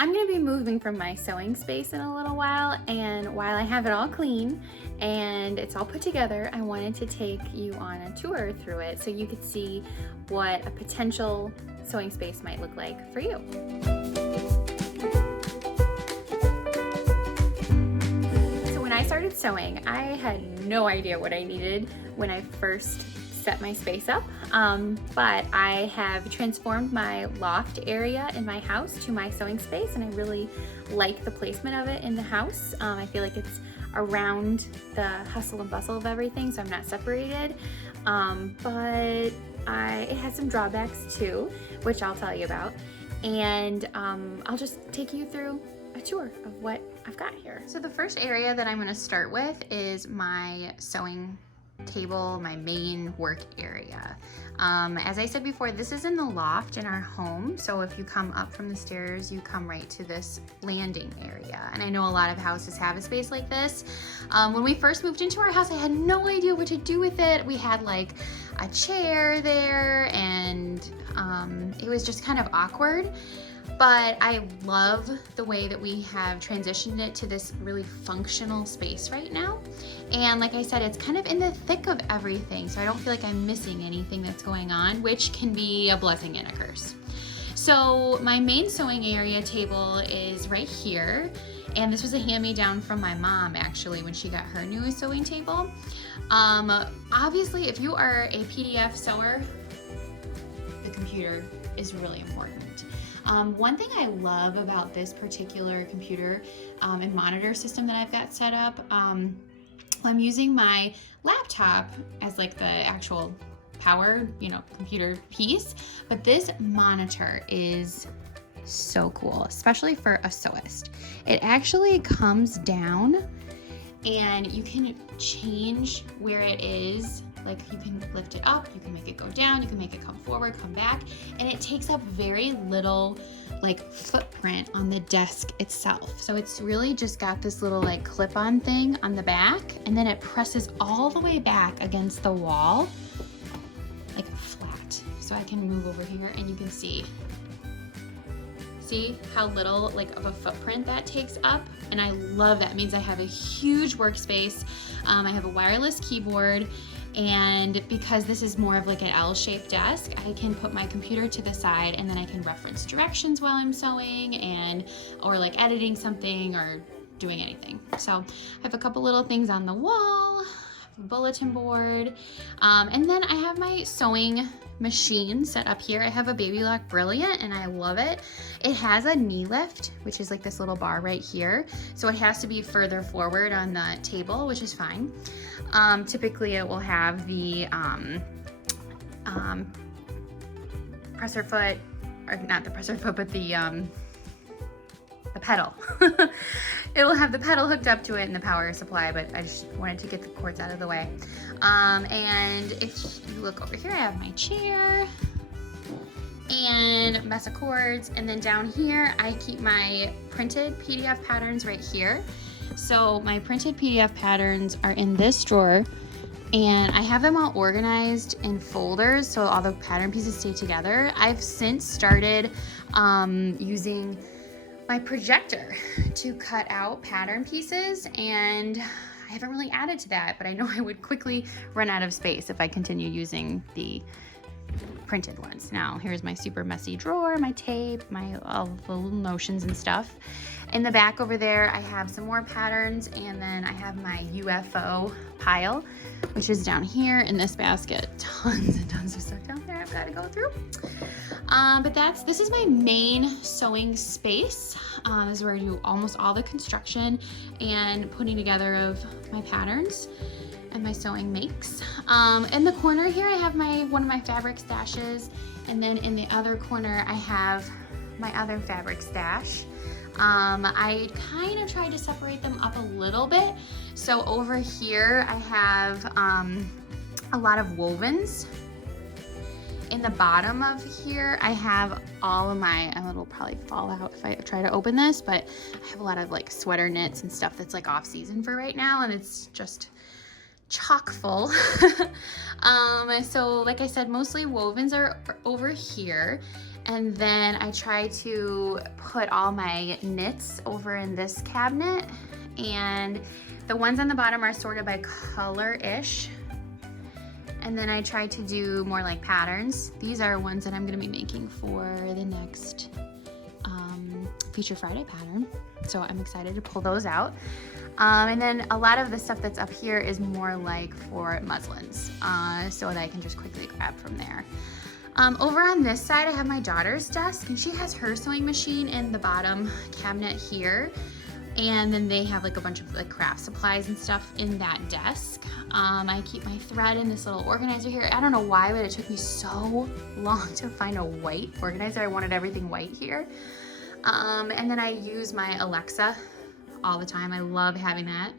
I'm gonna be moving from my sewing space in a little while, and while I have it all clean and it's all put together, I wanted to take you on a tour through it so you could see what a potential sewing space might look like for you. So when I started sewing, I had no idea what I needed when I first set my space up, but I have transformed my loft area in my house to my sewing space, and I really like the placement of it in the house. I feel like it's around the hustle and bustle of everything, so I'm not separated, but it has some drawbacks too, which I'll tell you about, and I'll just take you through a tour of what I've got here. So the first area that I'm going to start with is my sewing table, my main work area. As I said before, this is in the loft in our home, so if you come up from the stairs, you come right to this landing area. And I know a lot of houses have a space like this. When we first moved into our house, I had no idea what to do with it. We had like a chair there, and it was just kind of awkward. But I love the way that we have transitioned it to this really functional space right now. And like I said, it's kind of in the thick of everything, so I don't feel like I'm missing anything that's going on, which can be a blessing and a curse. So my main sewing area table is right here. And this was a hand-me-down from my mom, actually, when she got her new sewing table. Obviously, if you are a PDF sewer, the computer is really important. One thing I love about this particular computer and monitor system that I've got set up, I'm using my laptop as like the actual power, computer piece, but this monitor is so cool, especially for a sewist. It actually comes down and you can change where it is. Like you can lift it up, you can make it go down, you can make it come forward, come back, and it takes up very little like footprint on the desk itself. So it's really just got this little like clip-on thing on the back, and then it presses all the way back against the wall, like flat. So I can move over here and you can see how little like of a footprint that takes up, and I love that. It means I have a huge workspace. I have a wireless keyboard, and because this is more of like an L-shaped desk, I can put my computer to the side and then I can reference directions while I'm sewing or like editing something or doing anything. So I have a couple little things on the wall, a bulletin board, and then I have my sewing machine set up here. I have a Baby Lock Brilliant and I love it. It has a knee lift, which is like this little bar right here. So it has to be further forward on the table, which is fine. Typically it will have the presser foot, or not the presser foot, but the pedal. It'll have the pedal hooked up to it and the power supply, but I just wanted to get the cords out of the way. And if you look over here, I have my chair and a mess of cords, and then down here I keep my printed PDF patterns right here. So my printed PDF patterns are in this drawer, and I have them all organized in folders so all the pattern pieces stay together. I've since started using my projector to cut out pattern pieces, and I haven't really added to that, but I know I would quickly run out of space if I continue using the printed ones. Now here's my super messy drawer, my tape, all the little notions and stuff. In the back over there I have some more patterns, and then I have my UFO pile, which is down here in this basket. Tons and tons of stuff down there I've got to go through. But this is my main sewing space. This is where I do almost all the construction and putting together of my patterns and my sewing makes. In the corner here I have one of my fabric stashes, and then in the other corner I have my other fabric stash. I kind of tried to separate them up a little bit. So over here I have a lot of wovens. In the bottom of here I have all of my, it'll probably fall out if I try to open this, but I have a lot of like sweater knits and stuff that's like off season for right now, and it's just chock full. So like I said, mostly wovens are over here. And then I try to put all my knits over in this cabinet, and the ones on the bottom are sorted by color-ish. And then I try to do more like patterns. These are ones that I'm gonna be making for the next Feature Friday pattern. So I'm excited to pull those out. And then a lot of the stuff that's up here is more like for muslins, so that I can just quickly grab from there. Over on this side, I have my daughter's desk, and she has her sewing machine in the bottom cabinet here. And then they have like a bunch of like craft supplies and stuff in that desk. I keep my thread in this little organizer here. I don't know why, but it took me so long to find a white organizer. I wanted everything white here. And then I use my Alexa all the time. I love having that.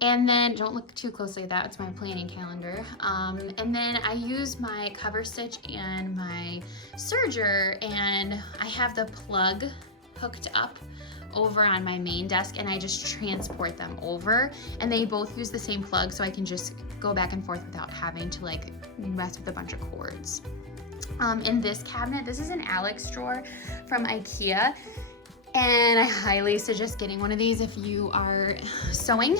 And then, don't look too closely at that, it's my planning calendar. And then I use my cover stitch and my serger, and I have the plug hooked up over on my main desk, and I just transport them over, and they both use the same plug, so I can just go back and forth without having to like mess with a bunch of cords. In this cabinet, this is an Alex drawer from IKEA, and I highly suggest getting one of these if you are sewing.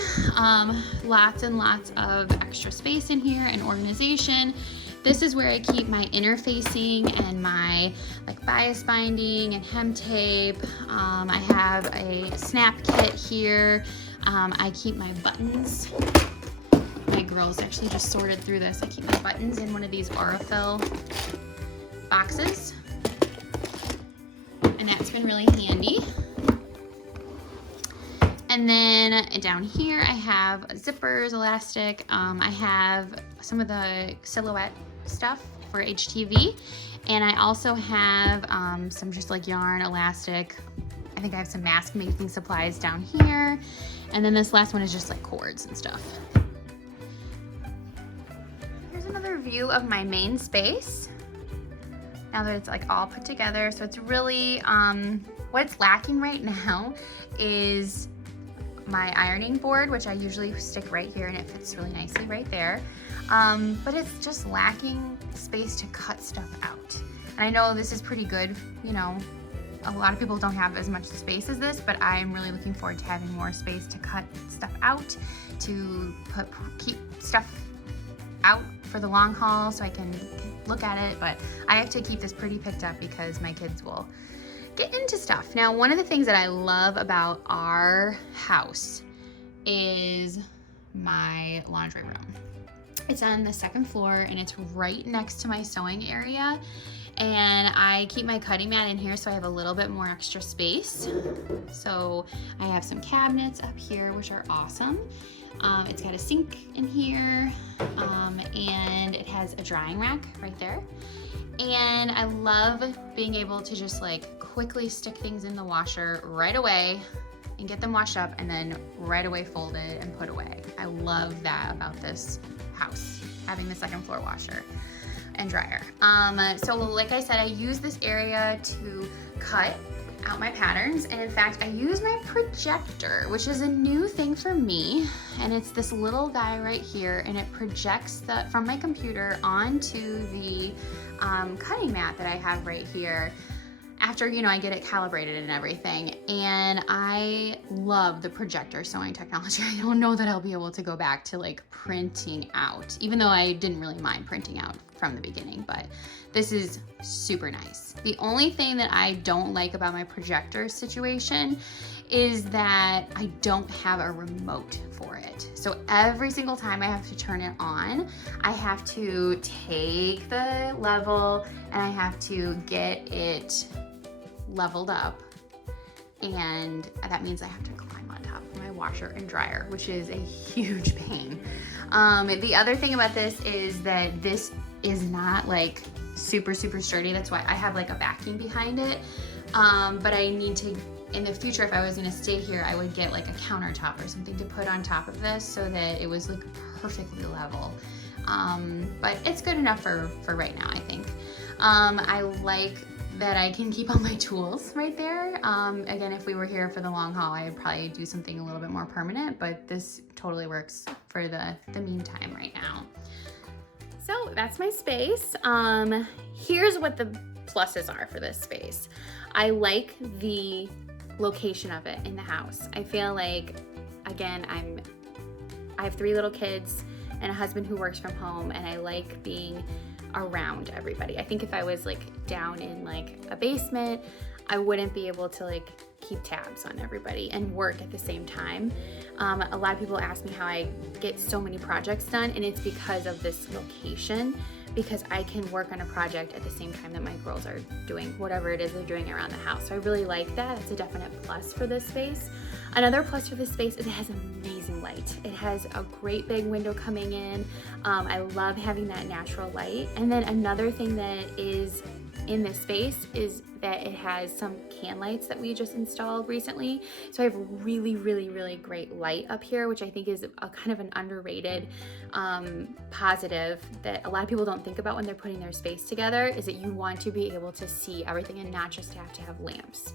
Lots and lots of extra space in here and organization. This is where I keep my interfacing and my like bias binding and hem tape. I have a snap kit here. I keep my buttons. My girls actually just sorted through this. I keep my buttons in one of these Aurifil boxes, and that's been really handy. And then down here I have zippers, elastic. I have some of the silhouette stuff for HTV, and I also have some just like yarn, elastic. I think I have some mask making supplies down here, and then this last one is just like cords and stuff. Here's another view of my main space now that it's like all put together. So it's really what's lacking right now is my ironing board, which I usually stick right here, and it fits really nicely right there. But it's just lacking space to cut stuff out. And I know this is pretty good, you know, a lot of people don't have as much space as this, but I'm really looking forward to having more space to cut stuff out, to keep stuff out for the long haul so I can look at it. But I have to keep this pretty picked up because my kids will get into stuff. Now, one of the things that I love about our house is my laundry room. It's on the second floor, and it's right next to my sewing area. And I keep my cutting mat in here so I have a little bit more extra space. So I have some cabinets up here, which are awesome. It's got a sink in here, and it has a drying rack right there. And I love being able to just like quickly stick things in the washer right away and get them washed up, and then right away fold it and put away. I love that about this house, having the second floor washer and dryer. So like I said, I use this area to cut out my patterns, and in fact I use my projector, which is a new thing for me, and it's this little guy right here, and it projects from my computer onto the cutting mat that I have right here after, you know, I get it calibrated and everything. And I love the projector sewing technology. I don't know that I'll be able to go back to like printing out, even though I didn't really mind printing out from the beginning, but this is super nice. The only thing that I don't like about my projector situation is that I don't have a remote for it. So every single time I have to turn it on, I have to take the level and I have to get it leveled up, and that means I have to climb on top of my washer and dryer, which is a huge pain. The other thing about this is that this is not like super sturdy. That's why I have like a backing behind it, but I need to, in the future, if I was gonna stay here, I would get like a countertop or something to put on top of this so that it was like perfectly level. But it's good enough for right now, I think. I like that I can keep all my tools right there. Again, if we were here for the long haul, I'd probably do something a little bit more permanent, but this totally works for the meantime right now. So that's my space. Here's what the pluses are for this space. I like the location of it in the house. I feel like, again, I have 3 little kids and a husband who works from home, and I like being around everybody. I think if I was like down in like a basement, I wouldn't be able to like keep tabs on everybody and work at the same time. A lot of people ask me how I get so many projects done, and it's because of this location, because I can work on a project at the same time that my girls are doing whatever it is they're doing around the house. So I really like that. It's a definite plus for this space. Another plus for this space is it has amazing light. It has a great big window coming in. I love having that natural light. And then another thing that is in this space is that it has some can lights that we just installed recently. So I have really, really, really great light up here, which I think is a kind of an underrated positive that a lot of people don't think about when they're putting their space together, is that you want to be able to see everything and not just have to have lamps.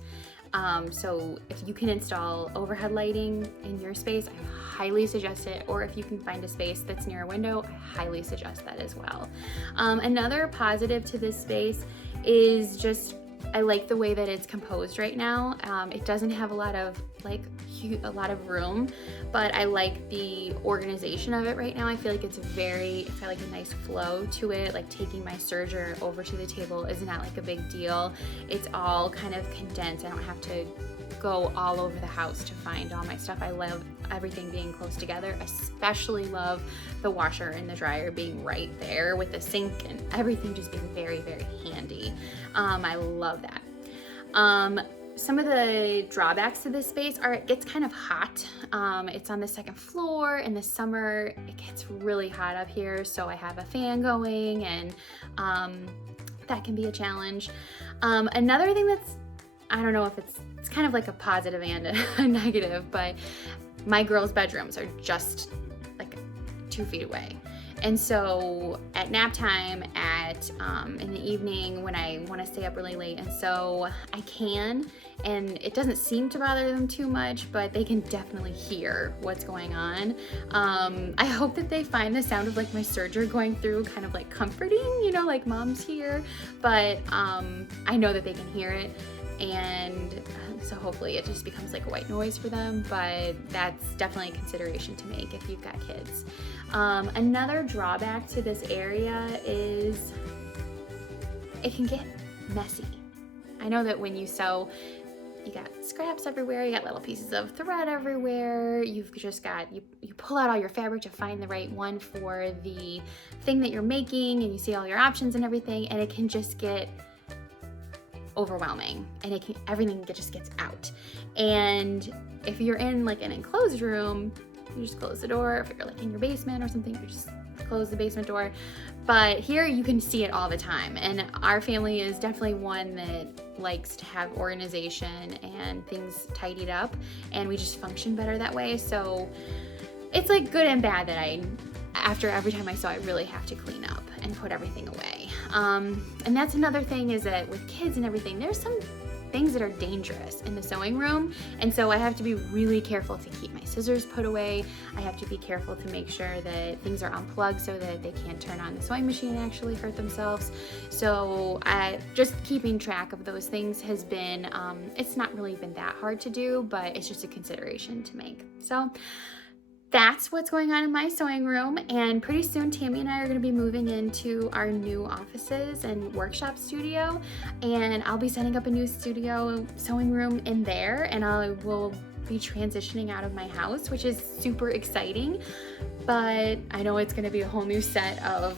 So if you can install overhead lighting in your space, I highly suggest it. Or if you can find a space that's near a window, I highly suggest that as well. Another positive to this space is just, I like the way that it's composed right now. It doesn't have a lot of room, but I like the organization of it right now. I feel like it's got like a nice flow to it. Like taking my serger over to the table is not like a big deal. It's all kind of condensed. I don't have to go all over the house to find all my stuff. I love everything being close together, especially love the washer and the dryer being right there with the sink and everything just being very, very handy. I love that. Some of the drawbacks to this space are it gets kind of hot. It's on the 2nd floor. In the summer, it gets really hot up here, so I have a fan going, and that can be a challenge. Another thing that's, I don't know if it's kind of like a positive and a negative, but my girls' bedrooms are just like 2 feet away. And so at nap time, in the evening when I want to stay up really late, and so I can, and it doesn't seem to bother them too much, but they can definitely hear what's going on. I hope that they find the sound of like my serger going through kind of like comforting, you know, like mom's here, but I know that they can hear it. And so hopefully it just becomes like a white noise for them, but that's definitely a consideration to make if you've got kids. Another drawback to this area is it can get messy. I know that when you sew, you got scraps everywhere, you got little pieces of thread everywhere, you've just got, you pull out all your fabric to find the right one for the thing that you're making, and you see all your options and everything, and it can just get overwhelming, and everything just gets out. And if you're in like an enclosed room, you just close the door. If you're like in your basement or something, you just close the basement door. But here you can see it all the time, and our family is definitely one that likes to have organization and things tidied up, and we just function better that way. So it's like good and bad that after every time I sew, I really have to clean up and put everything away. And that's another thing, is that with kids and everything, there's some things that are dangerous in the sewing room. And so I have to be really careful to keep my scissors put away. I have to be careful to make sure that things are unplugged so that they can't turn on the sewing machine and actually hurt themselves. So just keeping track of those things has been, it's not really been that hard to do, but it's just a consideration to make. So that's what's going on in my sewing room, and pretty soon Tammy and I are going to be moving into our new offices and workshop studio, and I'll be setting up a new studio sewing room in there, and I will be transitioning out of my house, which is super exciting. But I know it's going to be a whole new set of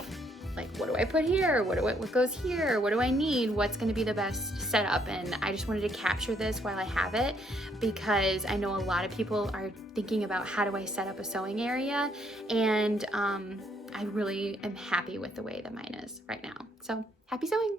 like, what do I put here? What goes here? What do I need? What's going to be the best setup? And I just wanted to capture this while I have it, because I know a lot of people are thinking about how do I set up a sewing area, and I really am happy with the way that mine is right now. So happy sewing!